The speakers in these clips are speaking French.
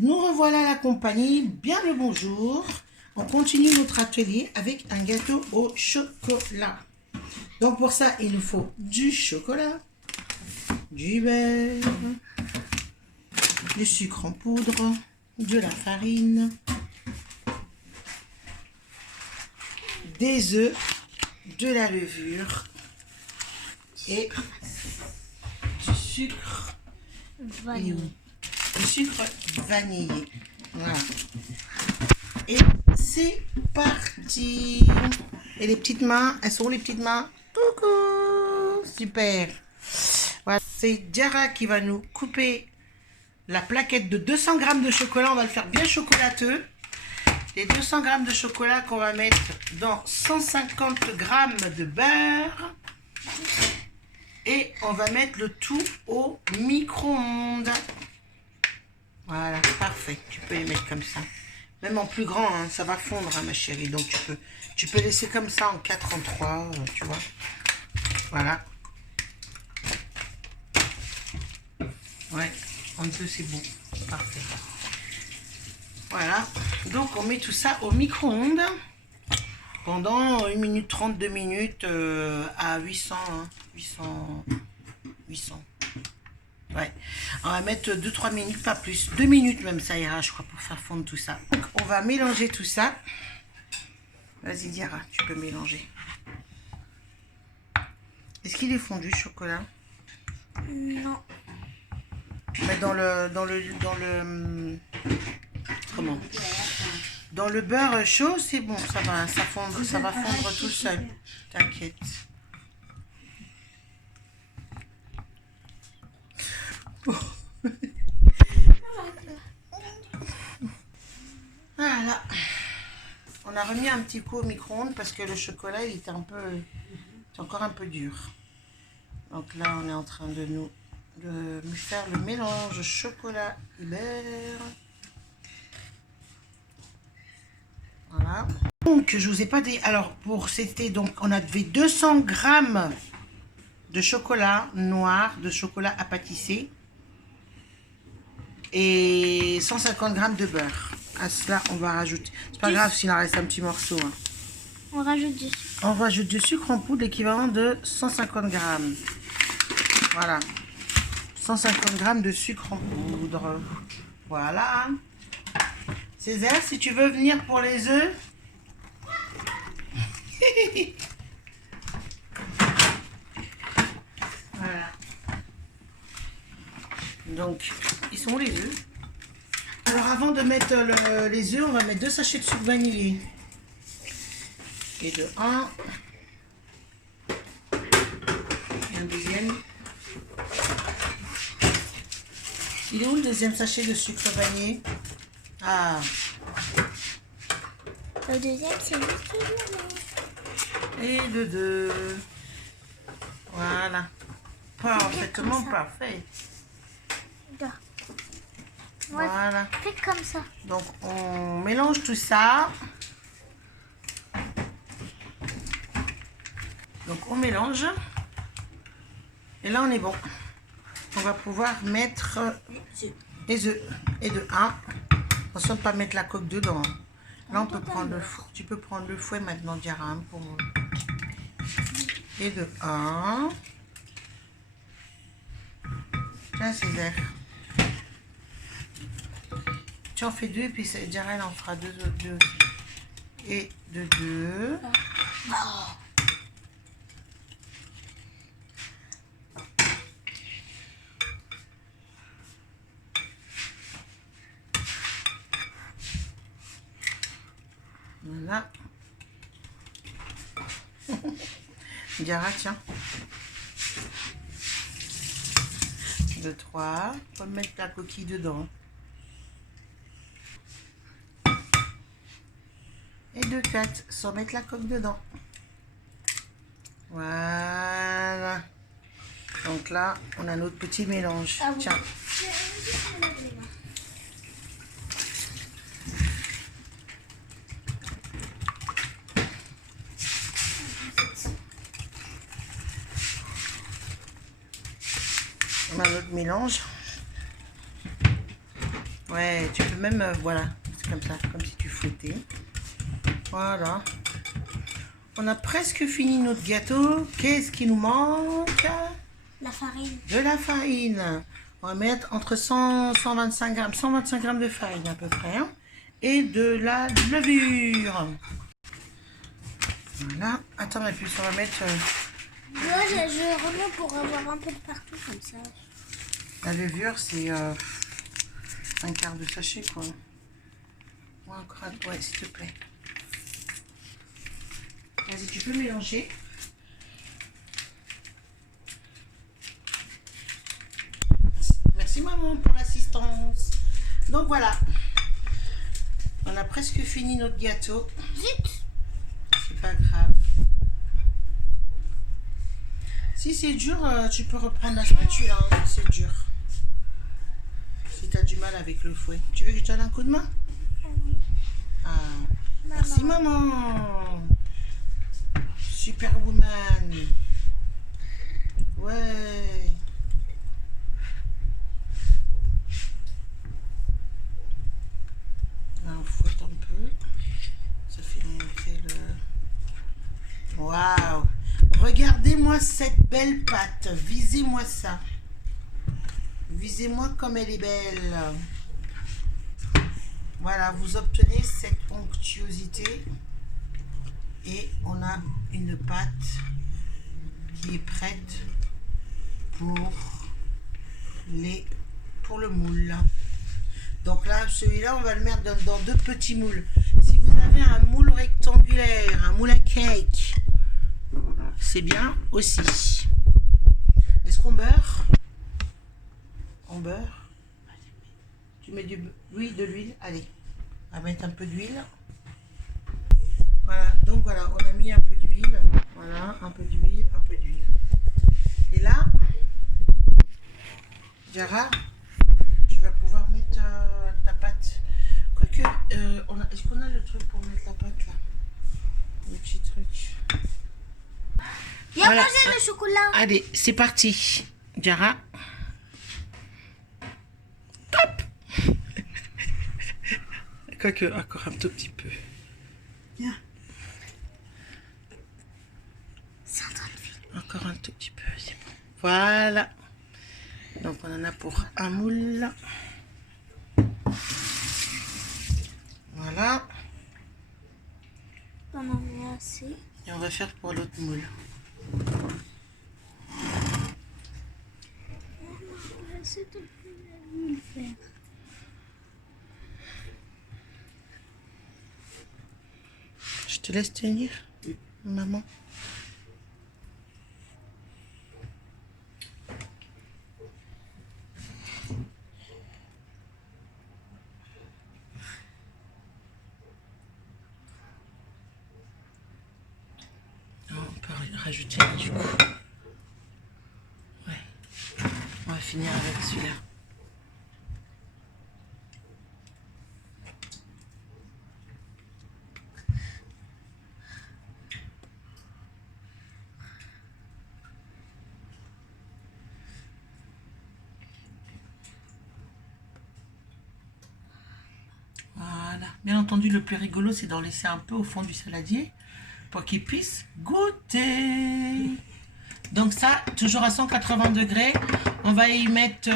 Nous revoilà la compagnie, bien le bonjour. On continue notre atelier avec un gâteau au chocolat. Donc pour ça, il nous faut du chocolat, du beurre, du sucre en poudre, de la farine, des œufs, de la levure et du sucre vanillé. Du sucre vanillé. Voilà. Et c'est parti. Et les petites mains, elles sont où les petites mains? Coucou. Super. Voilà. C'est Diarra qui va nous couper la plaquette de 200 grammes de chocolat. On va le faire bien chocolateux. Les 200 grammes de chocolat qu'on va mettre dans 150 grammes de beurre. Et on va mettre le tout au micro-ondes. Voilà, parfait. Tu peux les mettre comme ça. Même en plus grand, hein, ça va fondre, hein, ma chérie. Donc tu peux laisser comme ça en 4, en 3, tu vois. Voilà. Ouais, en 2 c'est bon. Parfait. Voilà. Donc on met tout ça au micro-ondes pendant 1 minute 30, 2 minutes à 800, hein, 800. Ouais, on va mettre 2-3 minutes, pas plus. 2 minutes même, ça ira, je crois, pour faire fondre tout ça. Donc, on va mélanger tout ça. Vas-y, Diarra, tu peux mélanger. Est-ce qu'il est fondu, le chocolat? Non. Mais comment? Dans le beurre chaud, c'est bon, ça va fondre tout seul. T'inquiète. Voilà. On a remis un petit coup au micro-ondes parce que le chocolat il était c'est encore un peu dur. Donc là on est en train de faire le mélange chocolat et beurre. Voilà. Donc je vous ai pas dit. Alors on avait 200 grammes de chocolat noir, de chocolat à pâtisser et 150 grammes de beurre. À cela, on va rajouter. C'est pas grave s'il en reste un petit morceau. Hein. On rajoute du sucre. On rajoute du sucre en poudre, l'équivalent de 150 grammes. Voilà. 150 grammes de sucre en poudre. Voilà. Césaire, si tu veux venir pour les œufs. Voilà. Donc, ils sont où les œufs? Alors avant de mettre les œufs, on va mettre 2 sachets de sucre vanillé. Et de 1. Et un deuxième. Il est où le deuxième sachet de sucre vanillé? Ah. Le deuxième, c'est juste le Et de 2. Voilà. Parfaitement parfait. Regarde. Voilà. Fais comme ça. Donc on mélange tout ça. Donc on mélange. Et là on est bon. On va pouvoir mettre les œufs. Et de 1. Attention de ne pas mettre la coque dedans. Là on peut prendre le fouet. Tu peux prendre le fouet maintenant, Diarra, pour moi. Et de 1. Tiens, Césaire. Tu en fais 2 et puis Diarra elle en fera 2. Et de 2. Voilà. Diarra, tiens. De 3. On va mettre la coquille dedans. Et de 4, sans mettre la coque dedans. Voilà. Donc là, on a notre petit mélange. Ah bon. Tiens. On a notre mélange. Voilà. Ouais, tu peux même, voilà, c'est comme ça, comme si tu fouettais. Voilà. On a presque fini notre gâteau. Qu'est-ce qui nous manque? La farine. De la farine. On va mettre entre 125 grammes de farine à peu près. Hein, et de la levure. Voilà. Attends, ma puce, on va mettre... Moi, je remets pour avoir un peu de partout comme ça. La levure, c'est un quart de sachet, quoi. Ouais, encore un... Ouais, s'il te plaît. Vas-y, tu peux mélanger. Merci maman pour l'assistance. Donc voilà. On a presque fini notre gâteau. Zut! C'est pas grave. Si c'est dur, tu peux reprendre la spatule, hein, c'est dur. Si tu as du mal avec le fouet. Tu veux que je te donne un coup de main? Oui. Ah, merci maman. Superwoman. Ouais. Là, on fouette un peu. Ça fait monter le... Waouh. Regardez-moi cette belle pâte. Visez-moi ça. Visez-moi comme elle est belle. Voilà, vous obtenez cette onctuosité. Et on a une pâte qui est prête pour le moule. Donc là, celui-là, on va le mettre dans deux petits moules. Si vous avez un moule rectangulaire, un moule à cake, c'est bien aussi. Est-ce qu'on beurre? On beurre. Tu mets de l'huile. Allez, on va mettre un peu d'huile. Voilà, donc voilà, on a mis un peu d'huile. Voilà, un peu d'huile, un peu d'huile. Et là, Yara, tu vas pouvoir mettre ta pâte. Quoique, est-ce qu'on a le truc pour mettre la pâte là? Le petit truc. Viens Voilà. manger le chocolat. Allez, c'est parti. Yara. Hop. Quoique, encore un tout petit peu. Viens. C'est en train de finir. Encore un tout petit peu, c'est bon. Voilà. Donc on en a pour un moule. Voilà. On en met assez. Et on va faire pour l'autre moule. S'il te plaît, le faire. Je te laisse tenir, maman. On peut rajouter là du coup. Ouais. On va finir avec celui-là. Voilà. Bien entendu, le plus rigolo, c'est d'en laisser un peu au fond du saladier pour qu'ils puissent goûter. Donc ça, toujours à 180 degrés. On va y mettre,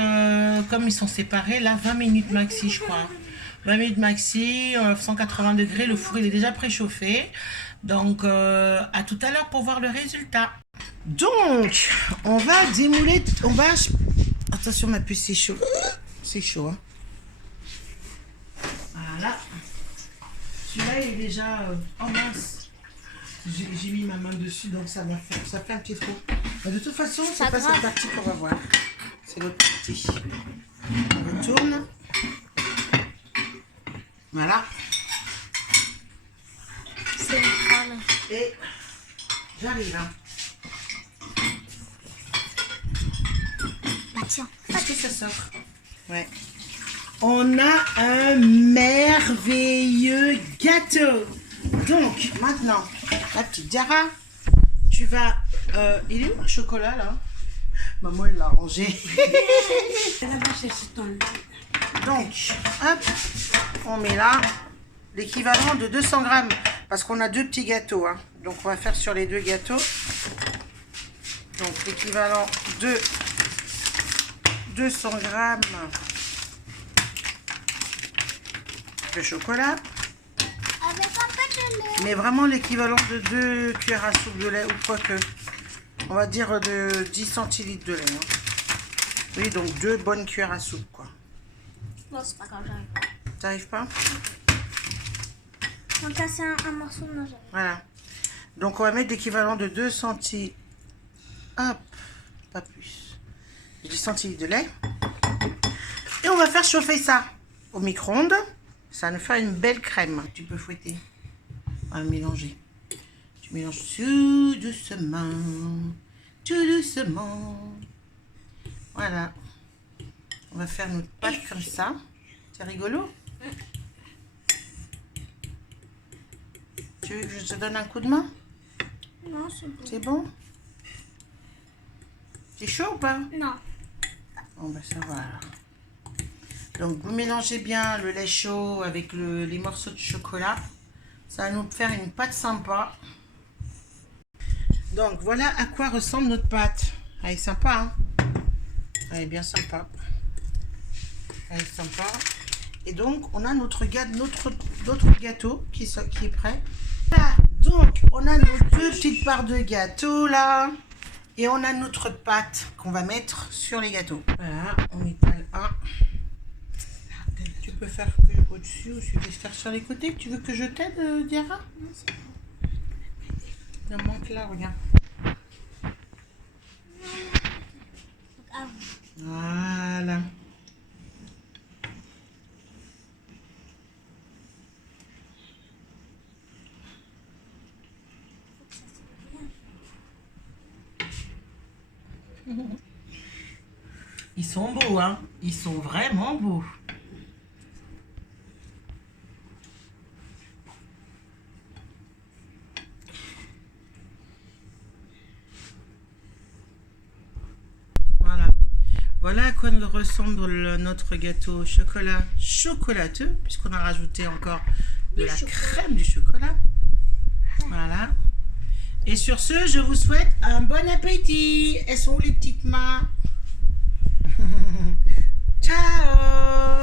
comme ils sont séparés, là, 20 minutes maxi, je crois. 20 minutes maxi, 180 degrés. Le four, il est déjà préchauffé. Donc, à tout à l'heure pour voir le résultat. Donc, on va démouler, Attention, ma puce, c'est chaud. C'est chaud, hein. Voilà. Celui-là, il est déjà en mince. J'ai mis ma main dessus, donc ça fait un petit trou. Mais de toute façon, c'est pas cette partie qu'on va voir. C'est l'autre partie. On retourne. Voilà. C'est une crâne. Et j'arrive. Hein. Bah tiens. Est-ce que ça sort? Ouais. On a un merveilleux gâteau. Donc, maintenant, la petite Yara, tu vas... il est où le chocolat, là? Maman, elle l'a rangé. Donc, hop, on met là l'équivalent de 200 grammes. Parce qu'on a 2 petits gâteaux. Hein. Donc, on va faire sur les 2 gâteaux. Donc, l'équivalent de 200 grammes de chocolat. Avec un peu de lait. Mais vraiment l'équivalent de 2 cuillères à soupe de lait. Ou quoi que. On va dire de 10 centilitres de lait. Hein. Oui, donc 2 bonnes cuillères à soupe, quoi. Bon, c'est pas grave, j'arrive pas. T'arrives pas? On va casser un morceau de noix. Voilà. Donc, on va mettre l'équivalent de 2 centilitres. Hop, pas plus. 10 centilitres de lait. Et on va faire chauffer ça au micro-ondes. Ça va nous faire une belle crème. Tu peux fouetter. On va mélanger. Tu mélanges tout doucement. Tout doucement. Voilà. On va faire notre pâte comme ça. C'est rigolo. Tu veux que je te donne un coup de main? Non, c'est bon. C'est bon? C'est chaud ou pas? Non. Bon, ben ça va alors. Donc, vous mélangez bien le lait chaud avec les morceaux de chocolat. Ça va nous faire une pâte sympa. Donc, voilà à quoi ressemble notre pâte. Elle est sympa, hein? Elle est bien sympa. Elle est sympa. Et donc, on a notre gâteau qui est prêt. Là, donc, on a nos 2 petites parts de gâteau là. Et on a notre pâte qu'on va mettre sur les gâteaux. Voilà, on étale un. Tu peux faire que au-dessus ou tu veux faire sur les côtés. Tu veux que je t'aide, Diara? Non, c'est bon. Il en manque là, regarde. Ah, Voilà. Ils sont beaux, hein? Ils sont vraiment beaux. Voilà. Voilà à quoi nous ressemble notre gâteau au chocolat chocolateux, puisqu'on a rajouté encore de la crème du chocolat. Voilà. Et sur ce, je vous souhaite un bon appétit. Elles sont où les petites mains? Ciao!